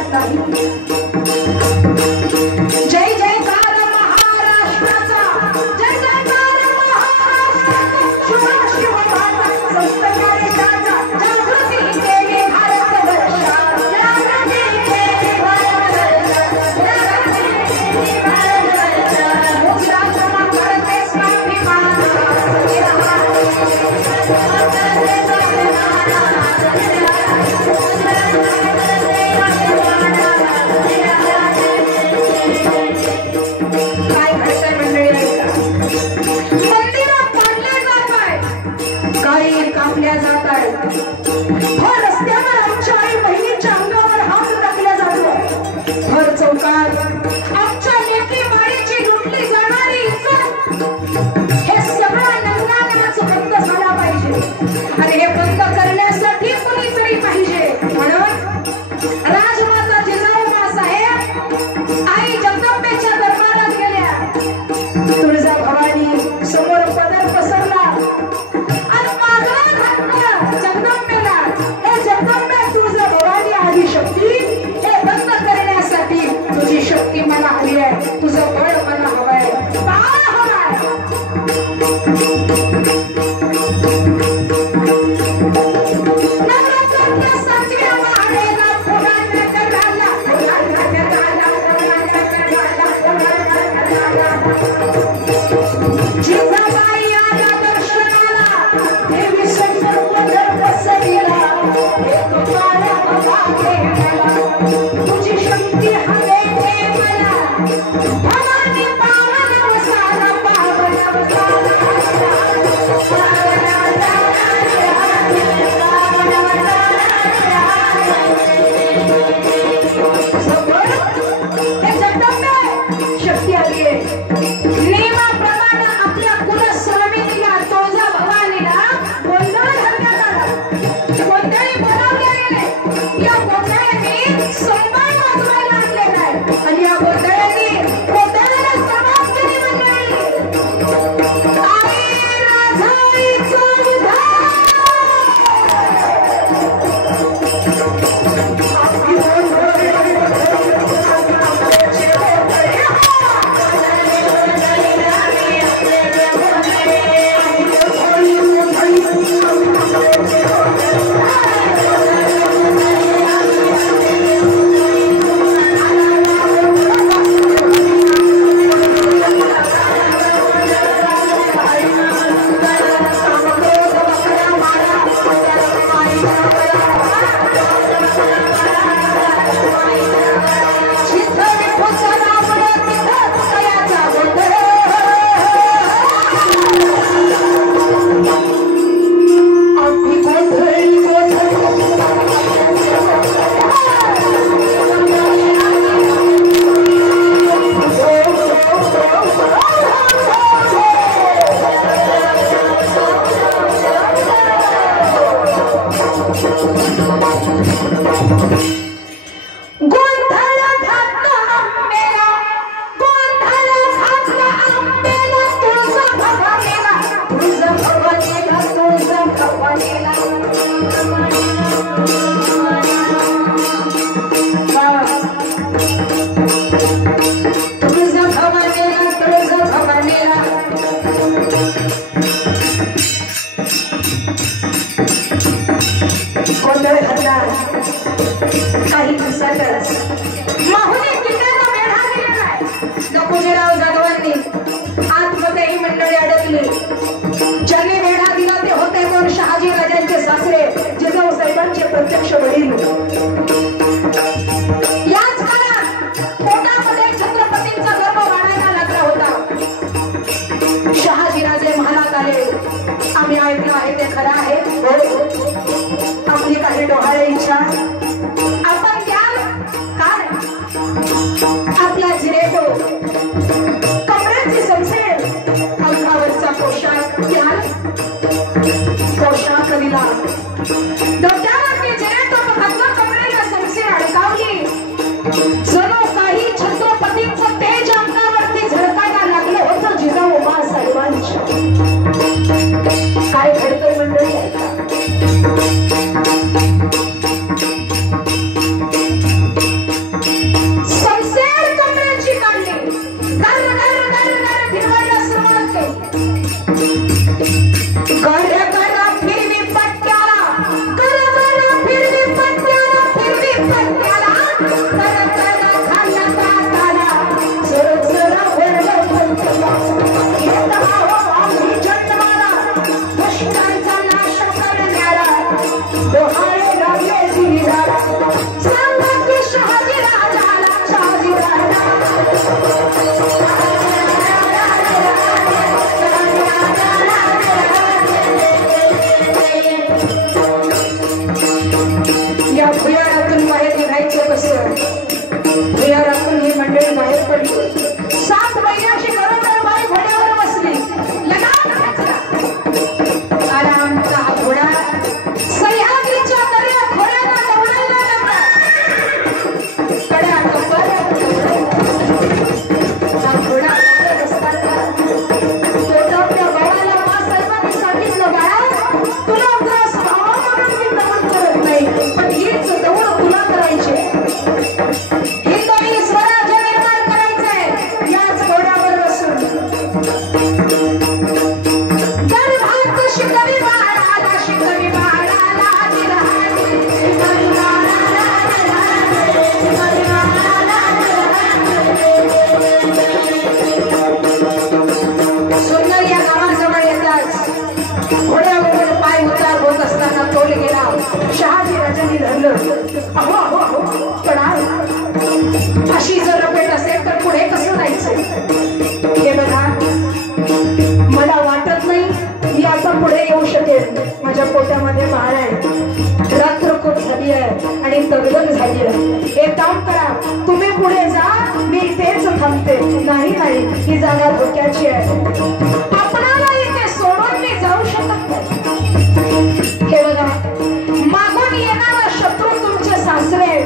वाटत नाही। जय जयकार महाराष्ट्राचा, जय जयकार महाराष्ट्राचा, शिव शिव माझा संत ज्ञानेशाचा, जागृती केली भारतवर्षात, जागृती केली भारतवर्षात, जागृती केली भारतवर्षात, मुद्रा जमा करते स्वाभिमान, काय घडतंय मंडळी ऐका। मंदिरं पाडले जात आहेत, काही कापल्या जात आहेत, भर रस्त्यावर आमच्या आई बहिणीच्या अंगावर हात टाकला जातो, भर चौकात आमच्या लेकी बाळीची लुटली जाणारी इज्जत, हे सगळं नंगानाच बंद झाला पाहिजे आणि हे बंद करण्यासाठी कोणीतरी पाहिजे। म्हणून राजमाता जिजाऊबा साहेब आई जगदंबेच्या दरबारात गेल्या, तुळजा भवानी समोर पदर पसरला आणि मागणं घातलं जगदंबेला, हे जगदंबे तुळजा भवानी आदी शक्ती, हे बंद करण्यासाठी तुझी शक्ती मला हवी आहे, तुझं बळ मला हवंय, काय हवंय। नवरात्रातल्या 7व्या वाडेला फुलांना कराला, फुलांना कराला, फुलांना कराला, जिजाबाई आल्या दर्शनाला, देवी समोर पदर पसरला, एक माळा हवा मला, तुझी शक्ती हवे ते मला, भवानी पावन वसाला, पावन वसाला, शक्ती आली आहे। नियमाप्रमाणे आपल्या कुलस्वामिनीला तुळजा भवानीला गोंधळ घालण्यात आला, गोंधळी बोलावले गेले, या गोंधळ्यांनी संभाळ वाजवायला आणले नाही आणि या गोंधळ्यांनी गोंधळाला सुरुवात केली मंडळी। आई राजाईचं विधान, काही दिवसातच माहुली किल्ल्याला वेढा दिलेला आहे। नकोजीराव जाधवांनी आतमध्ये ही मंडळी अडकली, ज्यांनी वेढा दिला ते होते कोण? शहाजी राजांचे सासरे जिजाऊ साहेबांचे प्रत्यक्ष वडील। याच काळात पोटामध्ये छत्रपतींचा गर्भ वाढायला लागला होता। शहाजी राजे महालात आले, आम्ही ऐकलं आहे ते खरं आहे, आपली काही डोहाळे इच्छा आपण द्याल काय? आपला जिरेतो, कपड्याची समसेल, अंगावरचा पोशाख द्याल, पोशाख दिला, डोक्यावरती जिरेतो घातलं, कपड्याला समसेल अडकावली, जणू काही छत्रपतींचं तेज अंगावरती झळकायला लागलं होतं जिजाऊ साहेबांच्या। काय घडतंय मंडळी? बाहेर निघायचं कसं? भुयारातून ही मंडळी बाहेर पडली. 7 महिन्याची गरोदर बाई घोड्यावर बसली. आरामचा हा घोडा सह्याद्रीच्या दऱ्या खोऱ्याला दौडायला लागला. कड्या हा घोडा असताना तोटावल्या भावाला मासाहेबांनी सांगितलं, बाळा तुला त्रास व्हावा म्हणून मी नमन करत नाही, पण हीच दौड तुला करायची. हिंदवी स्वराज्य निर्माण करायचंय याच घोड्यावर बसून. गर्भात शिकवी बाळाला, शिकवी बाळाला दिला, शिकवी बाळाला दिला, शिकवी बाळाला दिला. सुंदर या गावाजवळ येताच घोड्यावर पाय उतार होत असताना तोल गेला. शहाजी राजांनी धरलं. अहो अहो अहो पण अशी जर रपेट असेल तर पुढे कसं जायचं? हे बघा, मला वाटत नाही मी आता पुढे येऊ शकेल. माझ्या पोटामध्ये बाळ आहे, रात्र खूप झाली आहे आणि दगदग झाली आहे. एक काम करा, तुम्ही पुढे जा, मी इथेच थांबते. नाही नाही, ही जागा धोक्याची आहे, आपणाला इथे सोडून मी जाऊ शकत नाही. हे बघा, मागून येणारा शत्रू तुमचे सासरे,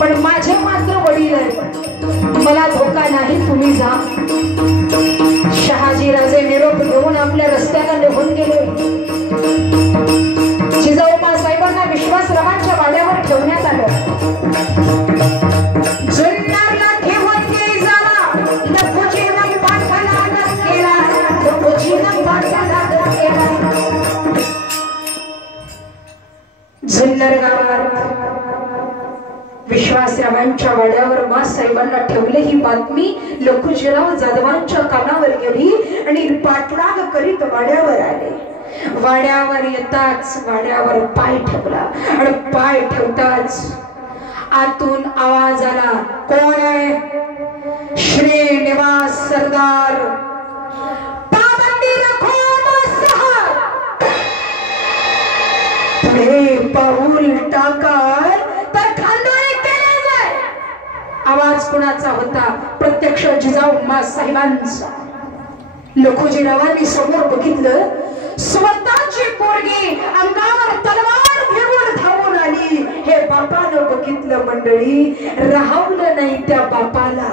पण माझे मात्र वडील आहेत. मला धोका नाही, तुम्ही जा. शहाजी राजे निरोप घेऊन आपल्या रस्त्याला निघून गेले. जिजाऊ साहेबांना विश्वासरावांच्या वाड्यावर ठेवण्यात आलं. जुन्नरला ठेवून गेली जावा, लखोजीनं पाठला केला, लखोजीनं पाठला केला. जुन्नर गावात विश्वासरावांच्या वाड्यावर मासाहेबांना ठेवले ही बातमी लखुजीराव जाधवांच्या कानावर गेली आणि पाठलाग करीत वाड्यावर आले. वाड्यावर येताच वाड्यावर पाय ठेवला आणि पाय ठेवताच आतून आवाज आला, कोण आहे? श्रीनिवास सरदार. पाबंदी रखो मसहर. पुढे पाऊल टाकाल तर खांदोळी केले जाय. आवाज कुणाचा होता? प्रत्यक्ष जिजाऊ साहेबांचा. लखुजीरावांनी समोर बघितलं, स्वतःची पोरगी अंगावर तलवार घेऊन धावून आली. हे बापानं बघितलं. मंडळी, राहवलं नाही त्या बापाला.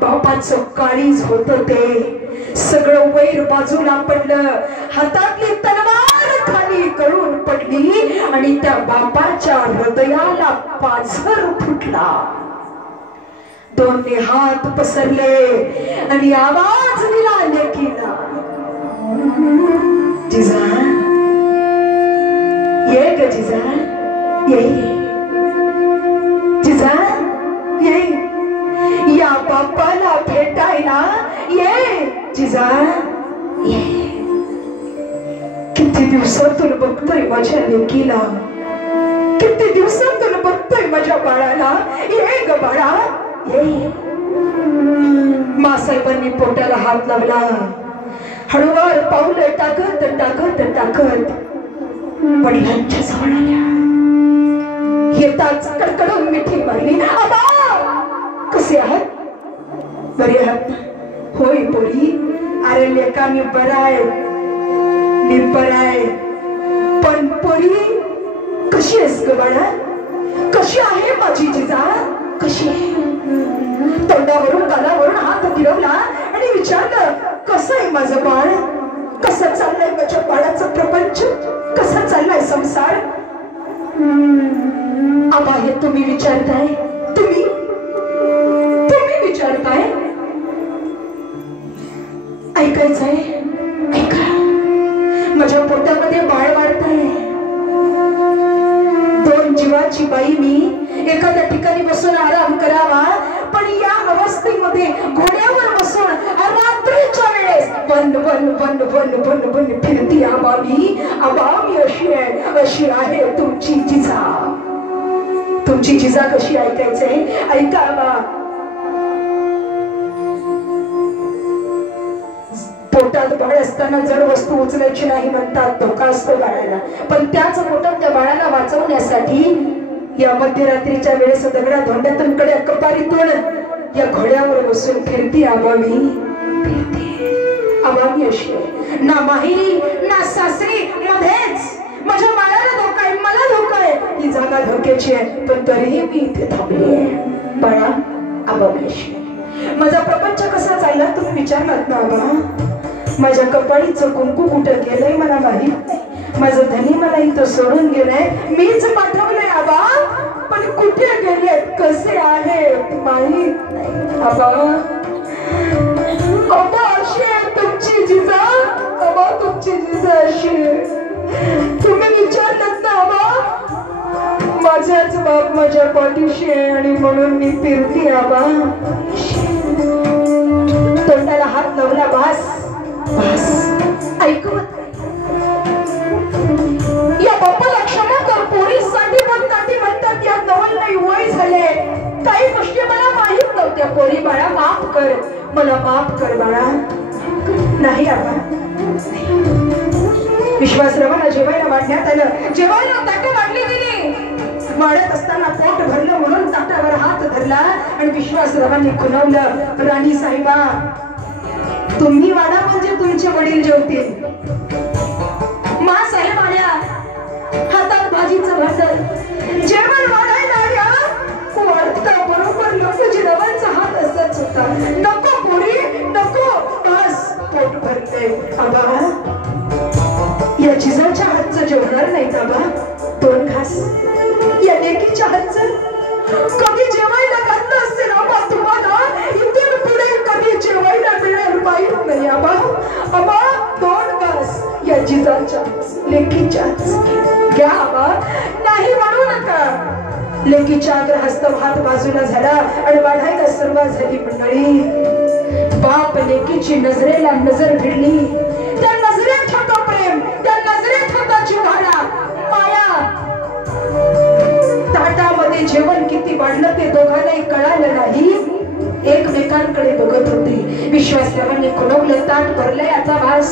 बापाचं काळीज होत ते. सगळं वैर बाजूला पडलं, हातातली तलवार खाली गळून पडली आणि त्या बापाच्या हृदयाला पाझर फुटला. दोन्ही हात पसरले आणि आवाज दिला लेकीला, जिजा ये ग, जिजा ये, जिजा ये, या बापाला भेटायला ये, जिजा ये. किती दिवसातून बघतोय माझ्या लेकीला, किती दिवसातून बघतोय माझ्या बाळाला. ये ग बाळा ये. मासाहेबांनी पोटाला हात लावला. हळूवार पाऊल टाकत टाकत टाकत वडिलांच्या जवळ आल्या. येताच कडकडून मिठी मारली. आबा कसे आहात? बरे आहात? होय पोरी. अरे लेका मी बरा आहे, मी बरा आहे. पण पोरी कशी आहेस ग बाळा? कशी आहे माझी जिजा? कशी आहे? तोंडावरून गालावरून हात फिरवला आणि विचारलं, कसं आहे माझं बाळ? कसं चाललंय माझ्या बाळाचं प्रपंच? कसं चाललाय संसार? आबा हे तुम्ही विचारताय? तुम्ही विचारताय? ऐकायचंय? ऐका. माझ्या पोटामध्ये बाळ वाढतंय. 2 जीवाची बाई मी. एखाद्या ठिकाणी बसून आराम करावा, पण या अवस्थेमध्ये घोड्यावर बसून रात्रीच्या वेळेस बंद बंद बंद बंद बंद बंद फिरती. आबा मी अशी आहे तुमची जिजा. तुमची जिजा कशी? ऐकायचंय? ऐका आबा. पोटात बाळ असताना जड वस्तू उचलायची नाही म्हणतात, धोका असतो बाळाला. पण त्याच पोटात त्या बाळाला वाचवण्यासाठी या मध्यरात्रीच्या वेळेस दगडा धोंड्यातून कडे कपारीतून या घोड्यावर बसून फिरती आबा मी अशी ना माहेरी ना सासरी मध्येच माझ्या मायाला धोका आहे, मला धोका आहे, ही जागा धोक्याची आहे, पण तरीही मी इथे थांबली आहे. बाळा आबा मी माझा प्रपंच कसा चालला तुम्ही विचारलात ना आबा. माझ्या कपाळीचं कुंकू कुठं गेलंय मला माहित नाही, माझं धनी मला इथं सोडून गेलंय, मीच पाठवलंय आबा, पण कुठे गेले कसे आहे माहित नाही आबा. आबा अशी आहे तुमची जिजा, आबा तुमची जिजा अशी तुम्ही विचारलात ना आबा. माझाच बाप माझ्या पाठीशी आहे आणि म्हणून मी फिरती आबा. तोंडाला हात लावला बास बास ऐकवत या बाप्पाला क्षमा कर. पोरीसाठी म्हणतात म्हणतात या नवल नाही वय झाले, काही गोष्टी मला माहित नव्हत्या. पोरी बाळा माफ कर, मला माफ कर बाळा. नाही आबा विश्वासरावाला जेवायला वाढण्यात आलं, जेवायला ताटं वाढली गेली. वाढत असताना पोट भरलं म्हणून ताटावर हात धरला आणि विश्वासरावांनी खुणवलं, राणी साहेबा तुम्ही वाढा म्हणजे तुमचे वडील जेवतील. मा साहेब आल्या हातात भाजीचं भांडण, जेवण वाढायला आल्या वाढता बरोबर लोकजीरावांचा हात असंच होता. नको पोरी नको, बस पोट भरते. आबा या जिजाच्या हातचं जेवणार नाही आबा, दोन घास या लेकीच्या हातचं कधी जेवायला घातलं असेल आबा तुम्हाला, इथून पुढे कधी जेवायला मिळेल माहित नाही आबा. आबा दोन घास या जिजाच्या लेकीच्या घ्या आबा, नाही म्हणू नका. लेकीच्या अग्रहस्त हात बाजूला झाला आणि वाढायला सुरुवात झाली. मंडळी बाप लेकीची नजरेला नजर भिडली, त्या नजरेत होतं प्रेम, त्या नजरेत होता जिव्हाळा, माया. ताटामध्ये जेवण किती वाढलं ते दोघांनाही कळालं नाही, एकमेकांकडे बघत होते. विश्वासरावांनी खुणवलं ताट भरलंय आता बास.